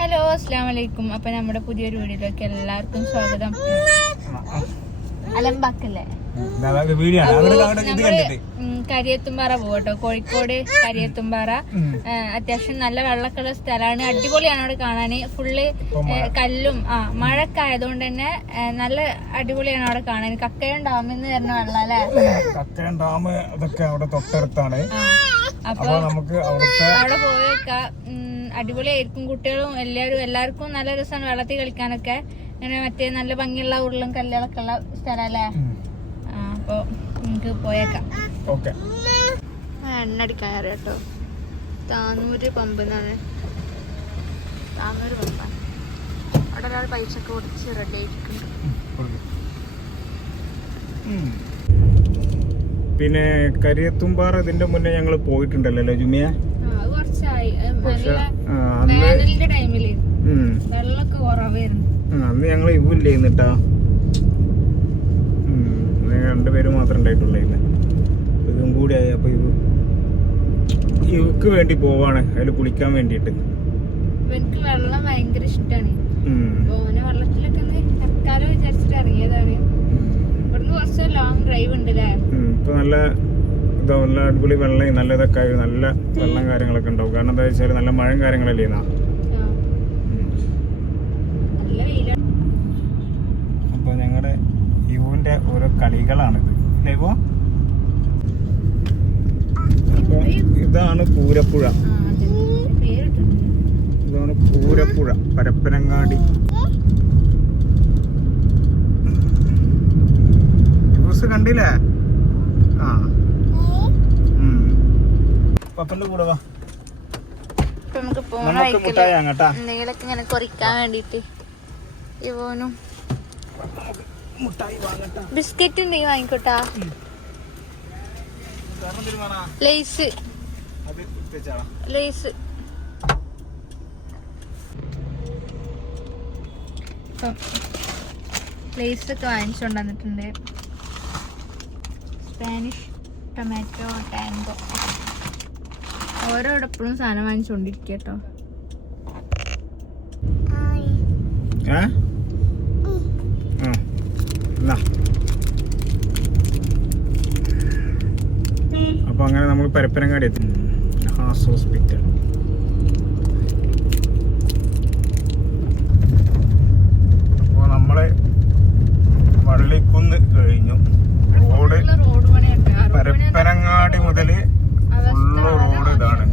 Hello അസ്സലാമലൈക്കും. അപ്പൊ നമ്മുടെ പുതിയൊരു വീഡിയോയിലേക്ക് എല്ലാവർക്കും സ്വാഗതം. അലമ്പാക്കല്ലേ കരിയത്തുംപാറ പോകട്ടോ, കോഴിക്കോട് കരിയത്തുംപാറ. അത്യാവശ്യം നല്ല വെള്ളക്കുള്ള സ്ഥലമാണ്, അടിപൊളിയാണ് അവിടെ കാണാന്. ഫുള്ള് കല്ലും മഴയൊക്കെ ആയതുകൊണ്ട് തന്നെ നല്ല അടിപൊളിയാണ് അവിടെ കാണാൻ. കക്കയം ഡാമിന്ന് വരുന്ന വെള്ളം അല്ലേ? കക്കയം ഡാം അതൊക്കെ അവിടെ തൊട്ടടുത്താണ്. അപ്പൊ അവിടെ പോയേക്കാം, അടിപൊളിയായിരിക്കും. കുട്ടികളും എല്ലാവർക്കും നല്ല രസമാണ് വെള്ളത്തിൽ കളിക്കാനൊക്കെ. അങ്ങനെ മറ്റേ നല്ല ഭംഗിയുള്ള ഉരുളും കല്ലുകളൊക്കെ ഉള്ള സ്ഥലല്ലേ. അപ്പൊ നമുക്ക് പോയേക്കാം. എണ്ണ അടിക്കാൻ കേട്ടോ, താന്നൂര് പമ്പെന്നാണ്. താന്നൂര് പമ്പാണ്. അവിടെ ഒരാൾ പൈസ ഒക്കെ കൊടുത്ത് റെഡി ആയിരിക്കുന്നു. പിന്നെ കരിയത്തുംപാറ ഇതിന്റെ മുന്നേ ഞങ്ങൾ പോയിട്ടുണ്ടല്ലോ ജുമിയ. ടൈമില് വെള്ളമൊക്കെ കുറവായിരുന്നു. അന്ന് ഞങ്ങൾ ഇവില്ലേന്നിട്ടാ, രണ്ടുപേരും മാത്രം ഉണ്ടായിട്ടുണ്ടായില്ല. ഇതും കൂടി ആയി. അപ്പൊ ഇവക്ക് വേണ്ടി പോവാണ്, അതിൽ കുളിക്കാൻ വേണ്ടിട്ട്. എനിക്ക് വെള്ളം ഭയങ്കര ഇഷ്ടമാണ്. ഓനെ വെള്ളത്തിലൊക്കെ ഇറക്കാലോ വിചാരിച്ചിട്ട് ഇറങ്ങിയതാണ്. ഇവിടുന്ന് കുറച്ച് ലോങ് ഡ്രൈവ് ഉണ്ട് അല്ലേ. ഇപ്പൊ നല്ല അടിപൊളി വെള്ളം, നല്ല ഇതൊക്കെ ആയി, നല്ല വെള്ളം കാര്യങ്ങളൊക്കെ ഉണ്ടാവും. കാരണം എന്താ വെച്ചാൽ നല്ല മഴയും കാര്യങ്ങളല്ലേ. അപ്പൊ ഞങ്ങളുടെ യുവിന്റെ ഓരോ കളികളാണിത് അല്ലേ. ഇപ്പൊ ഇതാണ് പൂരപ്പുഴ. ഇതാണ് പൂരപ്പുഴ, പരപ്പനങ്ങാടി. കണ്ടില്ലേ? പപ്പന്റെ കൂടെ വാ. എന്തെങ്കിലൊക്കെ ഇങ്ങനെ കൊറിക്കാൻ വേണ്ടിട്ട് ഇവനും ബിസ്ക്കറ്റ് ഉണ്ടെങ്കിൽ വാങ്ങിക്കോട്ടാ. ലേസ് ലേസ് ഒക്കെ വാങ്ങിച്ചോണ്ട് വന്നിട്ടുണ്ട്. Spanish tomato tango. ഓരോടെപ്പോഴും സാധനം വാങ്ങിച്ചോണ്ടിരിക്കട്ടോ. അപ്പൊ അങ്ങനെ നമ്മൾ പരപ്പനങ്ങാടി എത്തി. ഹോസ്പിറ്റൽ. അപ്പൊ നമ്മള് വള്ളിക്കുന്ന് കഴിഞ്ഞു. പരപ്പനങ്ങാടി മുതല് ഫുള്ള് റോഡ് ഇതാണ്.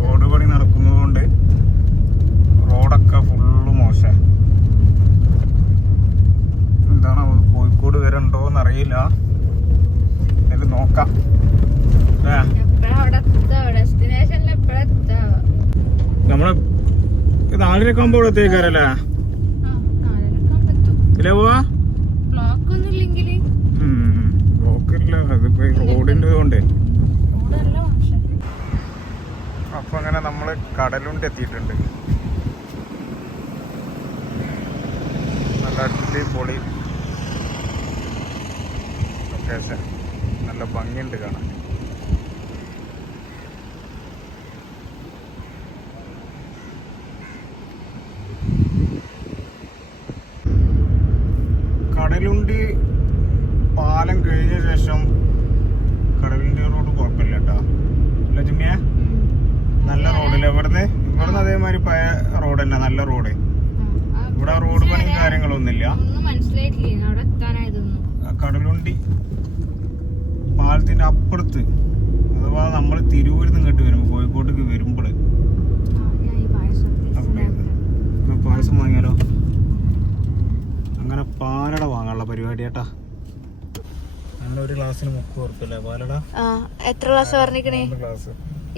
റോഡ് പണി നടക്കുന്നത് കൊണ്ട് റോഡൊക്കെ ഫുള്ള് മോശം. എന്താണ് കോഴിക്കോട് വരെ ഉണ്ടോന്ന് അറിയില്ല, ഇത് നോക്കാം. നമ്മള് 4:00 ആകുമ്പോൾ എത്തിയേക്കാരല്ലേ? ഇല്ലേ പോവാ? ബ്ലോക്കില്ല, അതിപ്പോ റോഡിന്റെ കൊണ്ട്. അപ്പൊ അങ്ങനെ നമ്മള് കടലുണ്ട് എത്തിയിട്ടുണ്ട്. നല്ല അടിപൊളി ലൊക്കേഷൻ, നല്ല ഭംഗിയുണ്ട് കാണാൻ. കടലുണ്ടി പാലം കഴിഞ്ഞ ശേഷം കടലിന്റെ റോഡ് കുഴപ്പമില്ല കേട്ടോ. അല്ല ജിമ്മിയ, നല്ല റോഡില്ല. ഇവിടുന്ന് അതേമാതിരി പഴയ റോഡ് തന്നെ, നല്ല റോഡ്. ഇവിടെ റോഡ് പണിയും കാര്യങ്ങളൊന്നുമില്ല. കടലുണ്ടി പാലത്തിന്റെ അപ്പുറത്ത്, അഥവാ നമ്മൾ തിരൂരിൽ നിന്ന് ഇങ്ങോട്ട് വരുമ്പോ കോഴിക്കോട്ടേക്ക് വരുമ്പോൾ പായസം വാങ്ങിയാലോ? അങ്ങനെ പാലട വാങ്ങാനുള്ള പരിപാടി കേട്ടാ. അങ്ങനെ ഒരു ഗ്ലാസ്സിന് 30 ഉറുപ്പിക പാലട. എത്ര ഗ്ലാസ് പറഞ്ഞിക്കണേ?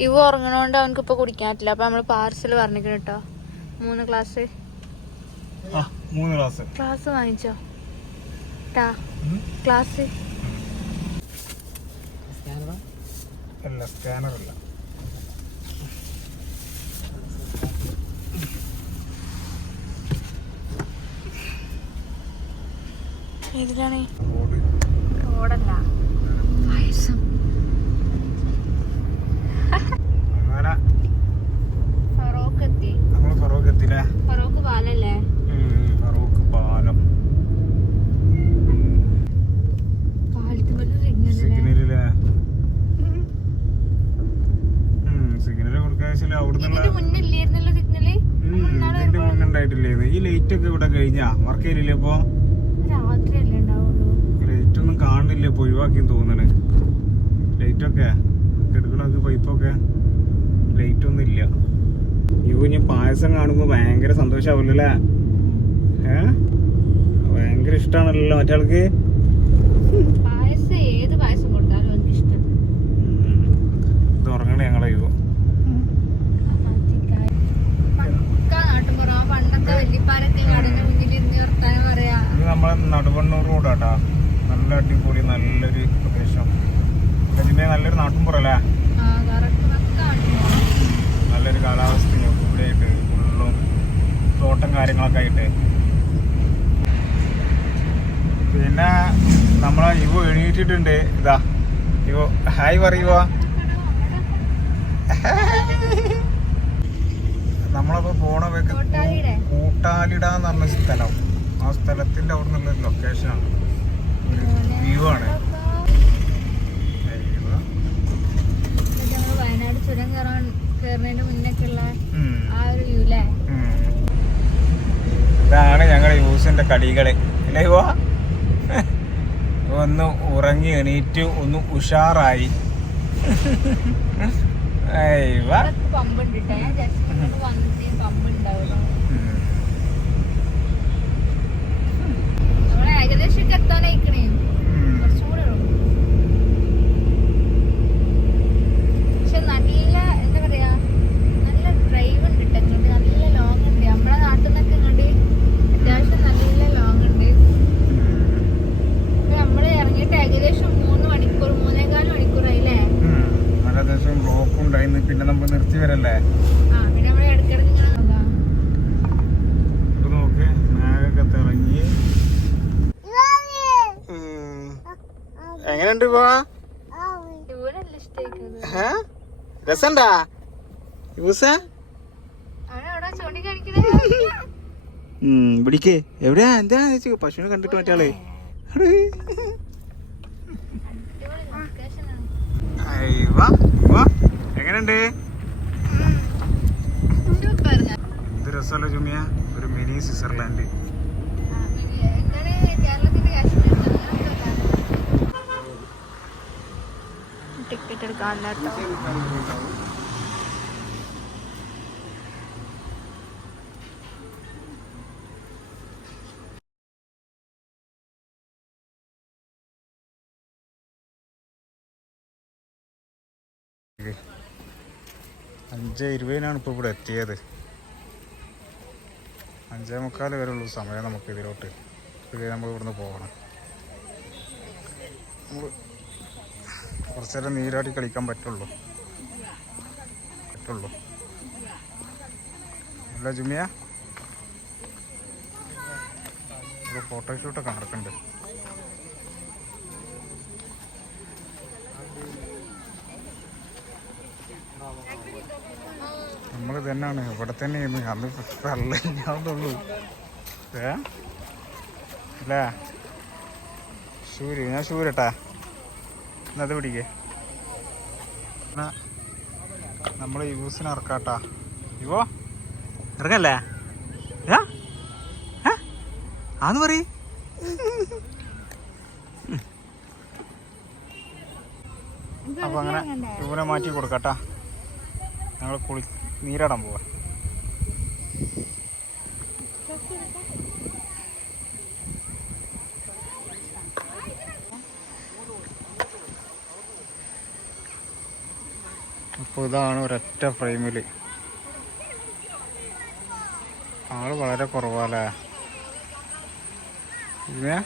ഇവ ഉറങ്ങണോണ്ട് അവനക്ക് ഇപ്പൊ കുടിക്കാൻ പറ്റില്ല. അപ്പൊ നമ്മള് പാർസൽ പറഞ്ഞിക്കണ കേട്ടോ. 3 ഗ്ലാസ് ഗ്ലാസ് വാങ്ങിച്ചോ ട്ടാ. ഗ്ലാസ് സ്കാനറല്ല. ഇതിലാണ് റോഡല്ല, പായസം. ഫറോക്ക് എത്തില്ലേ? ഉണ്ടായിട്ടില്ലേ? ഈ ലൈറ്റ് ഒക്കെ ഇവിടെ കഴിഞ്ഞാ വർക്ക് ചെയ്യില്ലേ? ഇപ്പൊ രാത്രിയല്ലേ ഉണ്ടാവുള്ളൂ. ലൈറ്റ് ഒന്നും കാണുന്നില്ല, ഇപ്പൊ ഒഴിവാക്കി തോന്നണേ. ലൈറ്റൊക്കെ കിടക്കണൊക്കെ പൈപ്പൊക്കെ ലൈറ്റ് ഒന്നും ഇല്ല. ഇനി പായസം കാണുമ്പോ ഭയങ്കര സന്തോഷാവൂല്ലേ? ഭയങ്കര ഇഷ്ടാണല്ലോ മറ്റാൾക്ക്. പായസം ഏത് പായസം കൊടുത്താലും എനിക്ക് ഇഷ്ടം. ഇത് ഉറങ്ങണേ ഞങ്ങളെ യുവ പണ്ടത്തെ വല്യപ്പാരൊക്കെ കടഞ്ഞ മുന്നിൽ ഇരുന്ന് വർത്താനം പറയാ. ഇത് നമ്മളെ നടുവണ്ണൂർ റോഡാട്ടാ. നല്ല അടിപൊളി നല്ലൊരു പ്രദേശം. നല്ലൊരു നാട്ടുമ്പുറല്ലേ? നല്ലൊരു കാലാവസ്ഥയും ഇവിടെ ആയിട്ട് ഫുള്ളും തോട്ടം കാര്യങ്ങളൊക്കെ ആയിട്ട്. പിന്നെ നമ്മളെ യുവ എണീറ്റിട്ടുണ്ട്. ഇതാ യുവ ഹായ് പറയുവോ? നമ്മളപ്പോ പോണ കൂട്ടാലിടാന്ന് പറഞ്ഞ സ്ഥലം, ആ സ്ഥലത്തിന്റെ അവിടെ നിന്നുള്ളൊരു ലൊക്കേഷനാണ്, വ്യൂ ആണ്. വയനാട് ചുരം കയറുന്നതിന് മുന്നേക്കുള്ള ആ ഒരു വ്യൂ അല്ലേ? ഇതാണ് ഞങ്ങളുടെ യൂസിന്റെ കടികള് അല്ലേ? ഒന്ന് ഉറങ്ങി എണീറ്റ് ഒന്ന് ഉഷാറായി. പമ്പുണ്ട് വന്നിട്ട് പമ്പ് ഉണ്ടാവുള്ളൂ. നമ്മളെ ഏകദേശം എത്താനായിക്കണേ, കുറച്ചും കൂടെ ഉള്ളൂ. പക്ഷെ നല്ല എന്താ പറയാ, നല്ല ഡ്രൈവ് ഉണ്ട് കേട്ടോ ഇങ്ങോട്ട്. നല്ല ലോങ് ഉണ്ട്. നമ്മളെ നാട്ടിൽ നിന്നൊക്കെ ഇങ്ങോട്ട് അത്യാവശ്യം നല്ല ലോങ് ഉണ്ട്. നമ്മള് ഇറങ്ങിയിട്ട് ഏകദേശം 3 മണിക്കൂർ 3.25 മണിക്കൂറായില്ലേ? ഏകദേശം ബ്ലോക്ക് ഉണ്ടായിരുന്നു. പിന്നെ നമ്മൾ നിർത്തി വരല്ലേ? പിന്നെ നമ്മള് ഇടയ്ക്കിടയ്ക്ക് നോക്ക് മേഘൊക്കെ തിളങ്ങി. എങ്ങനെയുണ്ട് ഇപ്പൊ? രസണ്ടാ പിടിക്കേ? എവിടെയാ? എന്താ പശുവിനെ കണ്ടിട്ട് മറ്റാള് എങ്ങനെയുണ്ട്? ഇത് രസമല്ലോ ചുമ്മിയ, ഒരു മിനി സ്വിറ്റ്സർലാൻഡ്. ടിക്കറ്റ് എടുക്കാനില്ല കേട്ടോ. അഞ്ചേ 20 ഇപ്പോൾ ഇവിടെ എത്തിയത്. 5:45 വരെ ഉള്ളൂ സമയം നമുക്ക് ഇതിലോട്ട്. നമ്മൾ ഇവിടുന്ന് പോകണം. നമ്മൾ കുറച്ച് നേരം നീരാടി കളിക്കാൻ പറ്റുള്ളൂ അല്ല ജുമിയ? ഇവിടെ ഫോട്ടോഷൂട്ടൊക്കെ നടക്കുന്നുണ്ട്. നമ്മൾ തന്നെയാണ് ഇവിടെ തന്നെ അന്ന് വെള്ളമില്ലാതുള്ളൂ അല്ലേ? ഞാൻ ഷൂരട്ടാ എന്നത് പിടിക്കേ. നമ്മൾ യൂസിന് ഇറക്കാട്ടാ. യുവോ ഇറങ്ങല്ലേ? ആന്ന് പറ. അപ്പൊ അങ്ങനെ യുവനെ മാറ്റി കൊടുക്കാട്ടാ. ഞങ്ങൾ നീരാടാൻ പോവാ. അപ്പോൾ ഇതാണ് ഒരൊറ്റ ഫ്രെയിമിൽ. ആള് വളരെ കുറവാല്ലേ? ഇതിനെ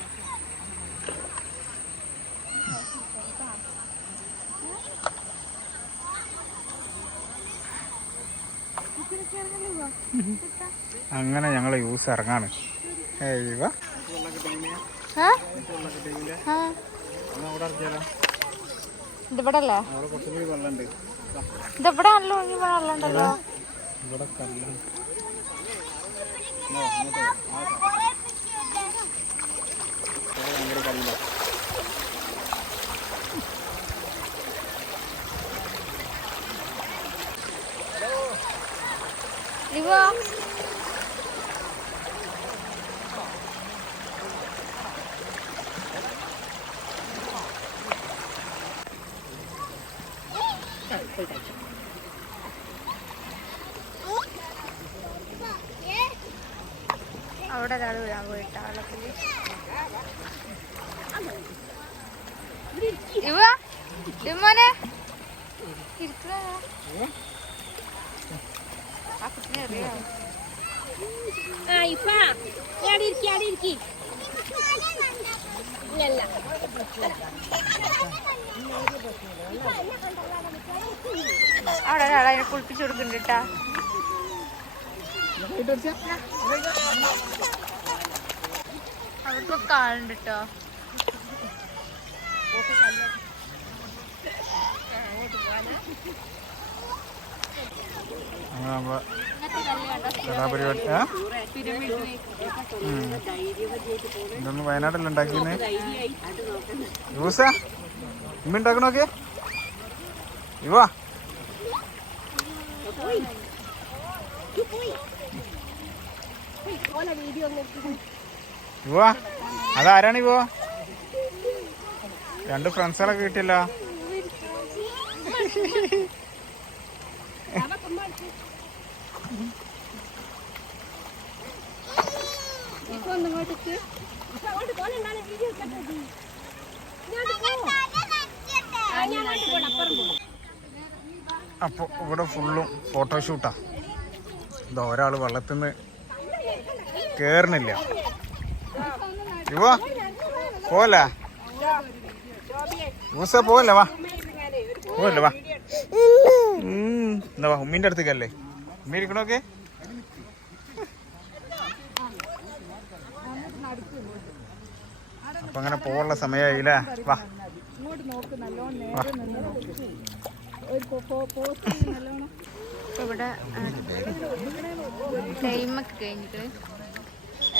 അങ്ങനെ ഞങ്ങൾ യൂസ് ഇറങ്ങാണ്. ഇതിവിടെ അല്ലേ? ഇതിവിടെ നല്ല വെള്ളമുണ്ടല്ലോ. അവിടെ ഒരാൾ വീഴാൻ പോയിട്ടാ വെള്ളത്തില്. മോനെ ആ കുട്ടിനെ അറിയാം. അവിടെ ഒരാൾ അതിനെ കുളിപ്പിച്ചു കൊടുക്കുന്നുണ്ട്. അവർക്കൊക്കെ ആളുണ്ട് കേട്ടോ. ഇതൊന്നും വയനാട്ടിൽ ഉണ്ടാക്കിയെന്ന് യൂസാ ഇമ്മ ഉണ്ടാക്കണോക്കെ ഇവാ ഇവാ അതാരാണ് ഇവോ? 2 ഫ്രണ്ട്സുകളൊക്കെ കിട്ടിയല്ലോ. അപ്പൊ ഇവിടെ ഫുള്ളും ഫോട്ടോഷൂട്ടാ. ഇതാ ഒരാള് വെള്ളത്തിൽ നിന്ന് കേറണില്ല. ഇവോ പോവല്ലേ യൂസ പോവല്ലേ? വാ പോവല്ലേ? വാ എന്താ വാ ഉമ്മീൻ്റെ അടുത്തേക്കല്ലേ? ഉമ്മ ഇരിക്കണോക്കെ. അപ്പൊ അങ്ങനെ പോകാനുള്ള സമയമായില്ലേ? വാ ഇവിടെ ടൈമൊക്കെ കഴിഞ്ഞിട്ട്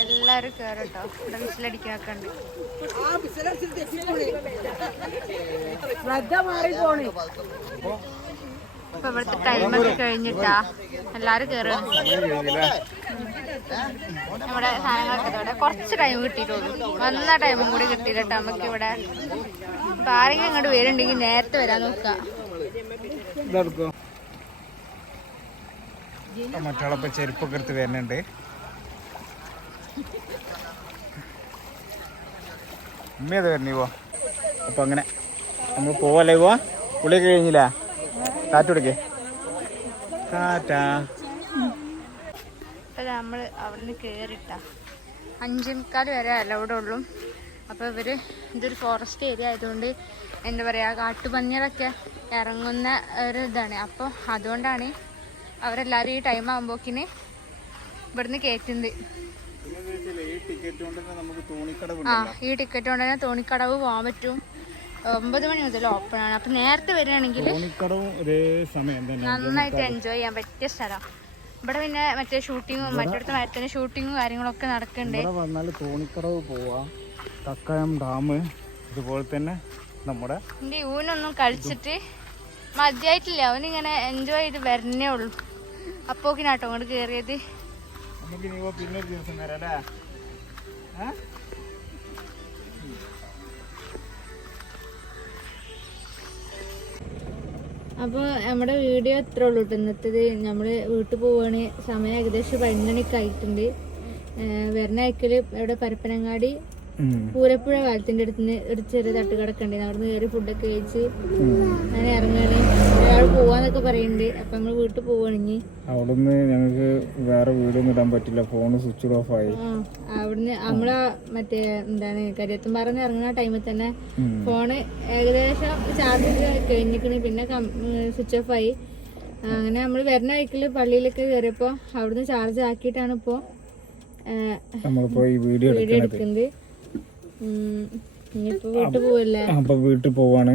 എല്ലാരും കേറട്ടോ. ഇവിടെ വിസിലടിക്കാക്കെ ഉണ്ട്. ഇപ്പൊ ഇവിടുത്തെ ടൈമൊക്കെ കഴിഞ്ഞിട്ടാ എല്ലാരും കേറും. നമ്മുടെ സാധനങ്ങളൊക്കെ ഇവിടെ കുറച്ച് ടൈം കിട്ടിയിട്ടുള്ളൂ. വന്ന ടൈമും കൂടി കിട്ടിയില്ല കേട്ടോ നമുക്ക് ഇവിടെ. ഇപ്പൊ ആരെങ്കിലും ഇങ്ങോട്ട് വരുന്നുണ്ടെങ്കിൽ നേരത്തെ വരാൻ നോക്കാം. മറ്റാളപ്പോ ചെരുപ്പൊക്കെ എടുത്ത് വരുന്നുണ്ട്. ഉമ്മയത് വരണി പോ. അപ്പൊ അങ്ങനെ നമ്മൾ പോവല്ലേ? പോവാ പുള്ളിയൊക്കെ കഴിഞ്ഞില്ല. കാറ്റുകൊടുക്കേ കാറ്റാ. ഇപ്പൊ നമ്മള് അവിടുന്ന് കേറിട്ടാ 5:45 വരെ അലൗഡ് ഉള്ളൂ. അപ്പൊ ഇവര് ഇതൊരു ഫോറസ്റ്റ് ഏരിയ ആയതുകൊണ്ട് എന്താ പറയാ കാട്ടുപന്നികളൊക്കെ ഇറങ്ങുന്ന ഒരു ഇതാണ്. അപ്പൊ അതുകൊണ്ടാണ് അവരെല്ലാരും ഈ ടൈം ആകുമ്പോക്കിന് ഇവിടുന്ന് കയറ്റുന്നത്. ആ ഈ ടിക്കറ്റ് കൊണ്ട് തന്നെ തോണിക്കടവ് പോകാൻ പറ്റും. 9 മണി മുതൽ ഓപ്പൺ ആണ്. അപ്പൊ നേരത്തെ വരികയാണെങ്കിൽ നന്നായിട്ട് എൻജോയ് ചെയ്യാൻ പറ്റിയ സ്ഥലം. ഇവിടെ പിന്നെ മറ്റേ ഷൂട്ടിങ്ങും മറ്റടുത്ത മരത്തിന്റെ ഷൂട്ടിങ്ങും കാര്യങ്ങളൊക്കെ നടക്കുന്നുണ്ട്. തോണിക്കടവ് പോവാ, കക്കയം ഡാം, ഇതുപോലെ തന്നെ നമ്മുടെ ഊനൊന്നും കളിച്ചിട്ട് മതിയായിട്ടില്ല. അവനിങ്ങനെ എൻജോയ് ചെയ്ത് വരണേ ഉള്ളൂ. അപ്പോക്കിനാട്ടോ അങ്ങോട്ട് കേറിയത്. പിന്നൊരു ദിവസം വരാല്ലേ? അപ്പോൾ നമ്മുടെ വീഡിയോ എത്ര ഉള്ളൂ കേട്ടോ ഇന്നത്തേത്. നമ്മൾ വീട്ടിൽ പോവുകയാണ്. സമയം ഏകദേശം 11 മണിക്ക് ആയിട്ടുണ്ട്. വരുന്ന അയക്കൽ ഇവിടെ പരപ്പനങ്ങാടി പൂരപ്പുഴ കാലത്തിന്റെ അടുത്ത് ഒരു ചെറിയ തട്ടുകടക്കുണ്ടായിരുന്നു. അവിടെ നിന്ന് കയറി ഫുഡൊക്കെ കഴിച്ച് അങ്ങനെ ഇറങ്ങാണ്. ഒരാൾ പോവാന്നൊക്കെ പറയുന്നുണ്ട്. അപ്പൊ നമ്മള് വീട്ടിൽ പോവാണെങ്കിൽ അവിടുന്ന് ഞങ്ങൾക്ക് വേറെ വീഡിയോ ഇടാൻ പറ്റില്ല. ഫോൺ സ്വിച്ച് ഓഫ് ആയി. അവിടുന്ന് നമ്മളെ മറ്റേ എന്താണ് കരിയത്തുംപാറന്ന് ഇറങ്ങുന്ന ടൈമിൽ തന്നെ ഫോണ് ഏകദേശം ചാർജ് കഴിഞ്ഞിക്കണ്. പിന്നെ സ്വിച്ച് ഓഫ് ആയി. അങ്ങനെ നമ്മൾ വരുന്ന വഴിക്കല് പള്ളിയിലൊക്കെ കയറിയപ്പോ അവിടുന്ന് ചാർജ് ആക്കിയിട്ടാണ് ഇപ്പോ നമ്മളിപ്പോ ഈ വീഡിയോ എടുക്കുന്നത്. ഇനിയിപ്പോ വീട്ടിൽ പോവല്ലേ? അപ്പൊ വീട്ടിൽ പോവാണ്.